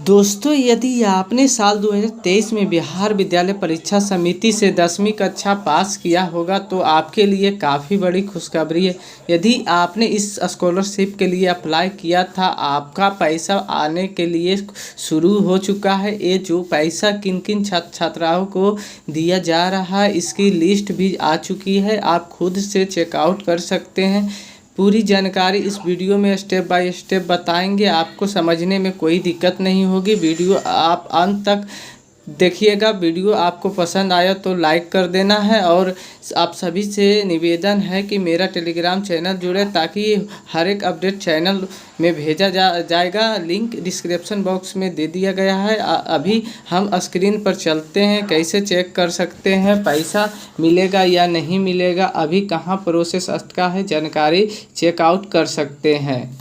दोस्तों, यदि आपने साल 2023 में बिहार विद्यालय परीक्षा समिति से 10वीं कक्षा पास किया होगा तो आपके लिए काफ़ी बड़ी खुशखबरी है। यदि आपने इस स्कॉलरशिप के लिए अप्लाई किया था, आपका पैसा आने के लिए शुरू हो चुका है। ये जो पैसा किन किन छात्र छात्राओं को दिया जा रहा है, इसकी लिस्ट भी आ चुकी है। आप खुद से चेकआउट कर सकते हैं। पूरी जानकारी इस वीडियो में स्टेप बाय स्टेप बताएंगे, आपको समझने में कोई दिक्कत नहीं होगी। वीडियो आप अंत तक देखिएगा। वीडियो आपको पसंद आया तो लाइक कर देना है और आप सभी से निवेदन है कि मेरा टेलीग्राम चैनल जुड़े ताकि हर एक अपडेट चैनल में भेजा जाएगा। लिंक डिस्क्रिप्शन बॉक्स में दे दिया गया है। अभी हम स्क्रीन पर चलते हैं, कैसे चेक कर सकते हैं पैसा मिलेगा या नहीं मिलेगा, अभी कहाँ प्रोसेस का है, जानकारी चेकआउट कर सकते हैं।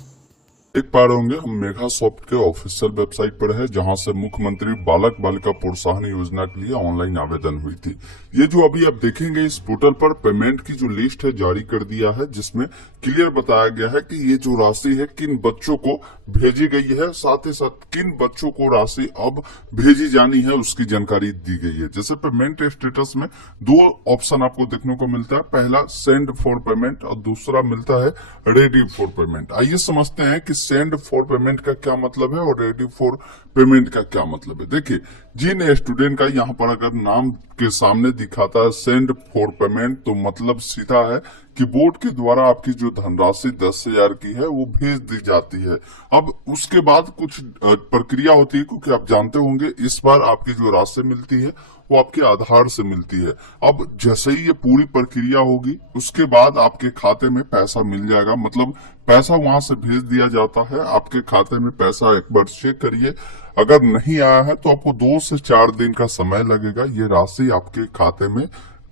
देख पा रहे होंगे हम मेघा सॉफ्ट के ऑफिशियल वेबसाइट पर है, जहां से मुख्यमंत्री बालक बालिका प्रोत्साहन योजना के लिए ऑनलाइन आवेदन हुई थी। ये जो अभी आप देखेंगे इस पोर्टल पर पेमेंट की जो लिस्ट है जारी कर दिया है, जिसमें क्लियर बताया गया है कि ये जो राशि है किन बच्चों को भेजी गई है, साथ ही साथ किन बच्चों को राशि अब भेजी जानी है उसकी जानकारी दी गई है। जैसे पेमेंट स्टेटस में दो ऑप्शन आपको देखने को मिलता है, पहला सेंड फॉर पेमेंट और दूसरा मिलता है रेडी फॉर पेमेंट। आइए समझते हैं कि सेंड फॉर पेमेंट का क्या मतलब है और रेडी फॉर पेमेंट का क्या मतलब है। देखिए, जिन स्टूडेंट का यहाँ पर अगर नाम के सामने दिखाता है सेंड फॉर पेमेंट, तो मतलब सीधा है कि बोर्ड के द्वारा आपकी जो धनराशि 10,000 की है वो भेज दी जाती है। अब उसके बाद कुछ प्रक्रिया होती है, क्योंकि आप जानते होंगे इस बार आपकी जो राशि मिलती है वो आपके आधार से मिलती है। अब जैसे ही ये पूरी प्रक्रिया होगी उसके बाद आपके खाते में पैसा मिल जाएगा, मतलब पैसा वहां से भेज दिया जाता है आपके खाते में। पैसा एक बार चेक करिए, अगर नहीं आया है तो आपको 2 से 4 दिन का समय लगेगा। ये राशि आपके खाते में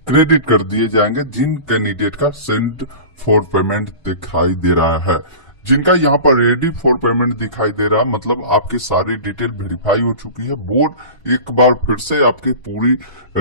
क्रेडिट कर दिए जाएंगे जिन कैंडिडेट का सेंड फॉर पेमेंट दिखाई दे रहा है। जिनका यहाँ पर रेडी फॉर पेमेंट दिखाई दे रहा है, मतलब आपकी सारी डिटेल वेरीफाई हो चुकी है। बोर्ड एक बार फिर से आपकी पूरी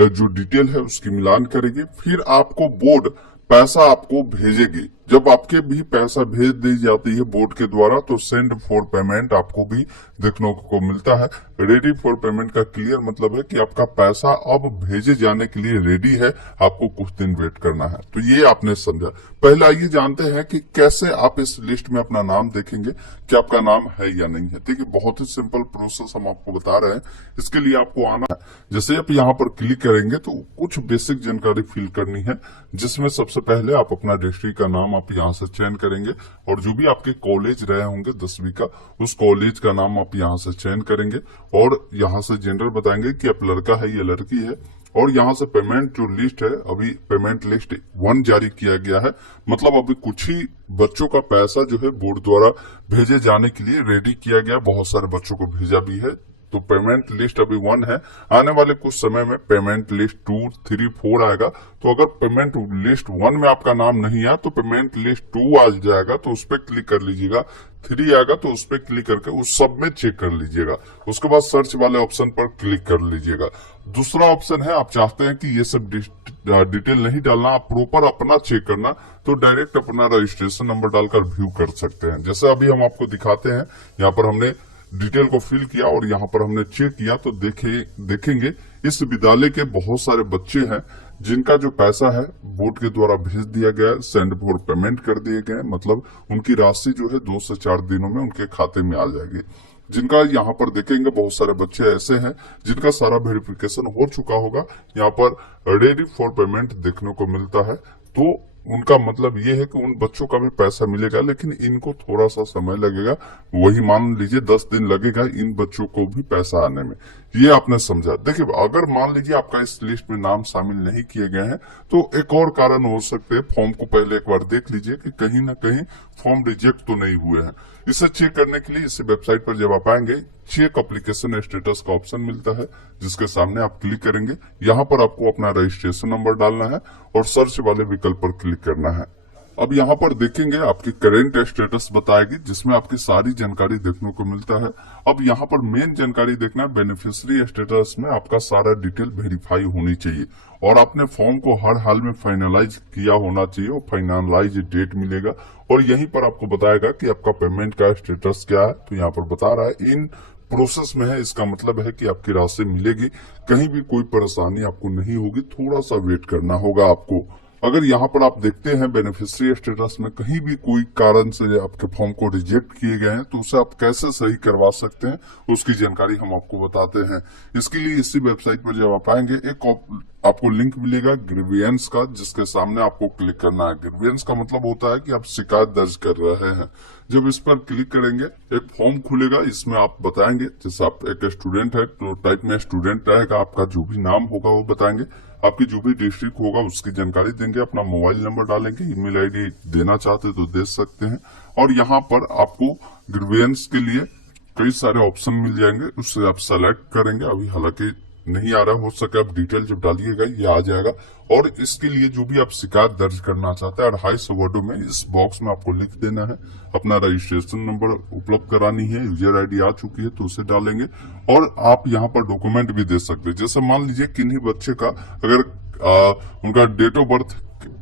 जो डिटेल है उसकी मिलान करेगी, फिर आपको बोर्ड पैसा आपको भेजेगी। जब आपके भी पैसा भेज दी जाती है बोर्ड के द्वारा, तो सेंड फॉर पेमेंट आपको भी देखने को मिलता है। रेडी फॉर पेमेंट का क्लियर मतलब है कि आपका पैसा अब भेजे जाने के लिए रेडी है, आपको कुछ दिन वेट करना है। तो ये आपने समझा। पहले आइए जानते हैं कि कैसे आप इस लिस्ट में अपना नाम देखेंगे कि आपका नाम है या नहीं है। देखिए, बहुत ही सिंपल प्रोसेस हम आपको बता रहे हैं। इसके लिए आपको आना है, जैसे आप यहाँ पर क्लिक करेंगे तो कुछ बेसिक जानकारी फिल करनी है, जिसमें सबसे पहले आप अपना डिस्ट्रिक्ट का नाम आप यहाँ से चयन करेंगे और जो भी आपके कॉलेज रहे होंगे 10वीं का, उस कॉलेज का नाम आप यहाँ से चयन करेंगे और यहाँ से जेंडर बताएंगे कि आप लड़का है या लड़की है। और यहाँ से पेमेंट जो लिस्ट है, अभी पेमेंट लिस्ट 1 जारी किया गया है, मतलब अभी कुछ ही बच्चों का पैसा जो है बोर्ड द्वारा भेजे जाने के लिए रेडी किया गया। बहुत सारे बच्चों को भेजा भी है। तो पेमेंट लिस्ट अभी 1 है, आने वाले कुछ समय में पेमेंट लिस्ट 2, 3, 4 आएगा। तो अगर पेमेंट लिस्ट 1 में आपका नाम नहीं आया तो पेमेंट लिस्ट 2 आ जाएगा, तो उस पर क्लिक कर लीजिएगा। 3 आएगा तो उस पर क्लिक करके उस सब में चेक कर लीजिएगा। उसके बाद सर्च वाले ऑप्शन पर क्लिक कर लीजिएगा। दूसरा ऑप्शन है, आप चाहते हैं कि ये सब डिटेल नहीं डालना, आप प्रॉपर अपना चेक करना, तो डायरेक्ट अपना रजिस्ट्रेशन नंबर डालकर व्यू कर सकते हैं। जैसे अभी हम आपको दिखाते हैं, यहाँ पर हमने डिटेल को फिल किया और यहाँ पर हमने चेक किया, तो देखेंगे इस विद्यालय के बहुत सारे बच्चे हैं जिनका जो पैसा है बोर्ड के द्वारा भेज दिया गया है, सेंड फॉर पेमेंट कर दिए गए, मतलब उनकी राशि जो है 2 से 4 दिनों में उनके खाते में आ जाएगी। जिनका यहाँ पर देखेंगे बहुत सारे बच्चे ऐसे हैं जिनका सारा वेरिफिकेशन हो चुका होगा, यहाँ पर रेडी फॉर पेमेंट देखने को मिलता है। तो उनका मतलब ये है कि उन बच्चों का भी पैसा मिलेगा, लेकिन इनको थोड़ा सा समय लगेगा, वही मान लीजिए 10 दिन लगेगा इन बच्चों को भी पैसा आने में। ये आपने समझा। देखिए, अगर मान लीजिए आपका इस लिस्ट में नाम शामिल नहीं किए गए हैं तो एक और कारण हो सकते हैं। फॉर्म को पहले एक बार देख लीजिए कि कहीं ना कहीं फॉर्म रिजेक्ट तो नहीं हुए हैं। इसे चेक करने के लिए इस वेबसाइट पर जब आप आएंगे, चेक एप्लीकेशन स्टेटस का ऑप्शन मिलता है, जिसके सामने आप क्लिक करेंगे। यहाँ पर आपको अपना रजिस्ट्रेशन नंबर डालना है और सर्च वाले विकल्प पर क्लिक करना है। अब यहाँ पर देखेंगे आपकी करेंट स्टेटस बताएगी, जिसमें आपकी सारी जानकारी देखने को मिलता है। अब यहाँ पर मेन जानकारी देखना है, बेनिफिशियरी स्टेटस में आपका सारा डिटेल वेरीफाई होनी चाहिए और आपने फॉर्म को हर हाल में फाइनलाइज किया होना चाहिए और फाइनलाइज डेट मिलेगा और यहीं पर आपको बताएगा कि आपका पेमेंट का स्टेटस क्या है। तो यहाँ पर बता रहा है इन प्रोसेस में है, इसका मतलब है कि आपकी राशि मिलेगी। कहीं भी कोई परेशानी आपको नहीं होगी, थोड़ा सा वेट करना होगा आपको। अगर यहाँ पर आप देखते हैं बेनिफिशियरी स्टेटस में कहीं भी कोई कारण से आपके फॉर्म को रिजेक्ट किए गए हैं तो उसे आप कैसे सही करवा सकते हैं, उसकी जानकारी हम आपको बताते हैं। इसके लिए इसी वेबसाइट पर जब आप आएंगे एक आपको लिंक मिलेगा ग्रीवियंस का, जिसके सामने आपको क्लिक करना है। ग्रीवियंस का मतलब होता है कि आप शिकायत दर्ज कर रहे हैं। जब इस पर क्लिक करेंगे एक फॉर्म खुलेगा, इसमें आप बताएंगे, जैसे आप एक स्टूडेंट है तो टाइप में स्टूडेंट रहेगा, आपका जो भी नाम होगा वो बताएंगे, आपकी जो भी डिस्ट्रिक्ट होगा उसकी जानकारी देंगे, अपना मोबाइल नंबर डालेंगे, ईमेल आईडी देना चाहते तो दे सकते हैं। और यहाँ पर आपको ग्रीवियंस के लिए कई सारे ऑप्शन मिल जाएंगे, उससे आप सेलेक्ट करेंगे। अभी हालांकि नहीं आ रहा, हो सके आप डिटेल जब डालिएगा ये आ जाएगा। और इसके लिए जो भी आप शिकायत दर्ज करना चाहते हैं 250 वर्डों में इस बॉक्स में आपको लिख देना है। अपना रजिस्ट्रेशन नंबर उपलब्ध करानी है, यूजर आईडी आ चुकी है तो उसे डालेंगे। और आप यहाँ पर डॉक्यूमेंट भी दे सकते हैं, जैसे मान लीजिए किन्हीं बच्चे का अगर उनका डेट ऑफ बर्थ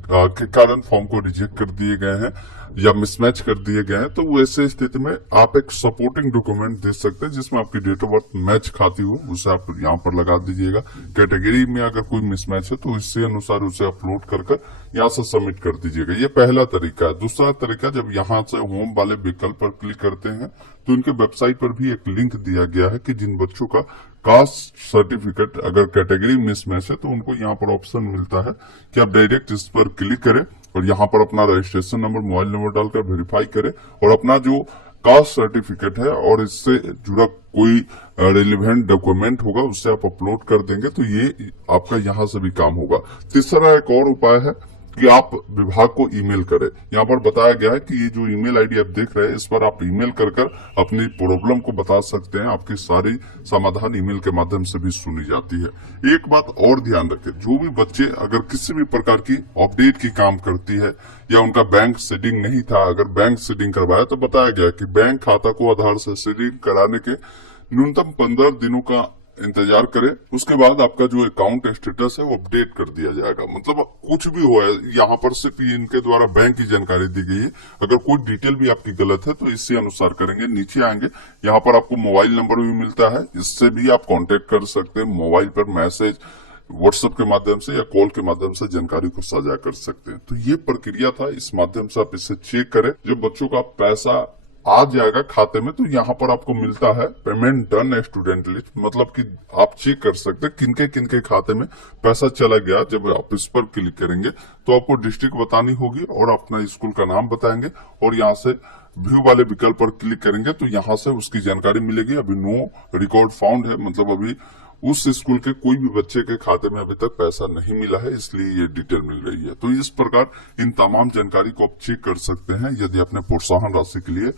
के कारण फॉर्म को रिजेक्ट कर दिए गए हैं या मिसमैच कर दिए गए हैं, तो वैसे स्थिति में आप एक सपोर्टिंग डॉक्यूमेंट दे सकते हैं जिसमें आपकी डेट ऑफ बर्थ मैच खाती हो, उसे आप यहाँ पर लगा दीजिएगा। कैटेगरी में अगर कोई मिसमैच है तो इससे अनुसार उसे अपलोड कर यहाँ से सबमिट कर दीजिएगा। ये पहला तरीका है। दूसरा तरीका, जब यहाँ से होम वाले विकल्प पर क्लिक करते हैं तो उनके वेबसाइट पर भी एक लिंक दिया गया है कि जिन बच्चों का कास्ट सर्टिफिकेट अगर कैटेगरी मिसमैच है तो उनको यहाँ पर ऑप्शन मिलता है कि आप डायरेक्ट इस पर क्लिक करें और यहाँ पर अपना रजिस्ट्रेशन नंबर, मोबाइल नंबर डालकर वेरीफाई करें और अपना जो कास्ट सर्टिफिकेट है और इससे जुड़ा कोई रिलेवेंट डॉक्यूमेंट होगा उससे आप अपलोड कर देंगे तो ये आपका यहाँ से भी काम होगा। तीसरा एक और उपाय है कि आप विभाग को ईमेल करें। यहाँ पर बताया गया है कि ये जो ईमेल आईडी आप देख रहे हैं इस पर आप ईमेल कर अपनी प्रॉब्लम को बता सकते हैं। आपकी सारी समाधान ईमेल के माध्यम से भी सुनी जाती है। एक बात और ध्यान रखें, जो भी बच्चे अगर किसी भी प्रकार की अपडेट की काम करती है या उनका बैंक सेटिंग नहीं था, अगर बैंक सेटिंग करवाया तो बताया गया कि बैंक खाता को आधार से सेटिंग कराने के न्यूनतम 15 दिनों का इंतजार करें, उसके बाद आपका जो अकाउंट स्टेटस है वो अपडेट कर दिया जाएगा। मतलब कुछ भी हो, यहाँ पर सिर्फ इनके द्वारा बैंक की जानकारी दी गई है। अगर कोई डिटेल भी आपकी गलत है तो इसी अनुसार करेंगे। नीचे आएंगे, यहाँ पर आपको मोबाइल नंबर भी मिलता है, इससे भी आप कांटेक्ट कर सकते हैं। मोबाइल पर मैसेज, व्हाट्सएप के माध्यम से या कॉल के माध्यम से जानकारी को साझा कर सकते हैं। तो ये प्रक्रिया था, इस माध्यम से आप इसे चेक करें। जब बच्चों का पैसा आ जाएगा खाते में तो यहाँ पर आपको मिलता है पेमेंट डन स्टूडेंट लिस्ट, मतलब कि आप चेक कर सकते हैं किनके किनके खाते में पैसा चला गया। जब आप इस पर क्लिक करेंगे तो आपको डिस्ट्रिक्ट बतानी होगी और अपना स्कूल का नाम बताएंगे और यहाँ से व्यू वाले विकल्प पर क्लिक करेंगे तो यहाँ से उसकी जानकारी मिलेगी। अभी नो रिकॉर्ड फाउंड है, मतलब अभी उस स्कूल के कोई भी बच्चे के खाते में अभी तक पैसा नहीं मिला है, इसलिए ये डिटेल मिल रही है। तो इस प्रकार इन तमाम जानकारी को आप चेक कर सकते हैं यदि अपने प्रोत्साहन राशि के लिए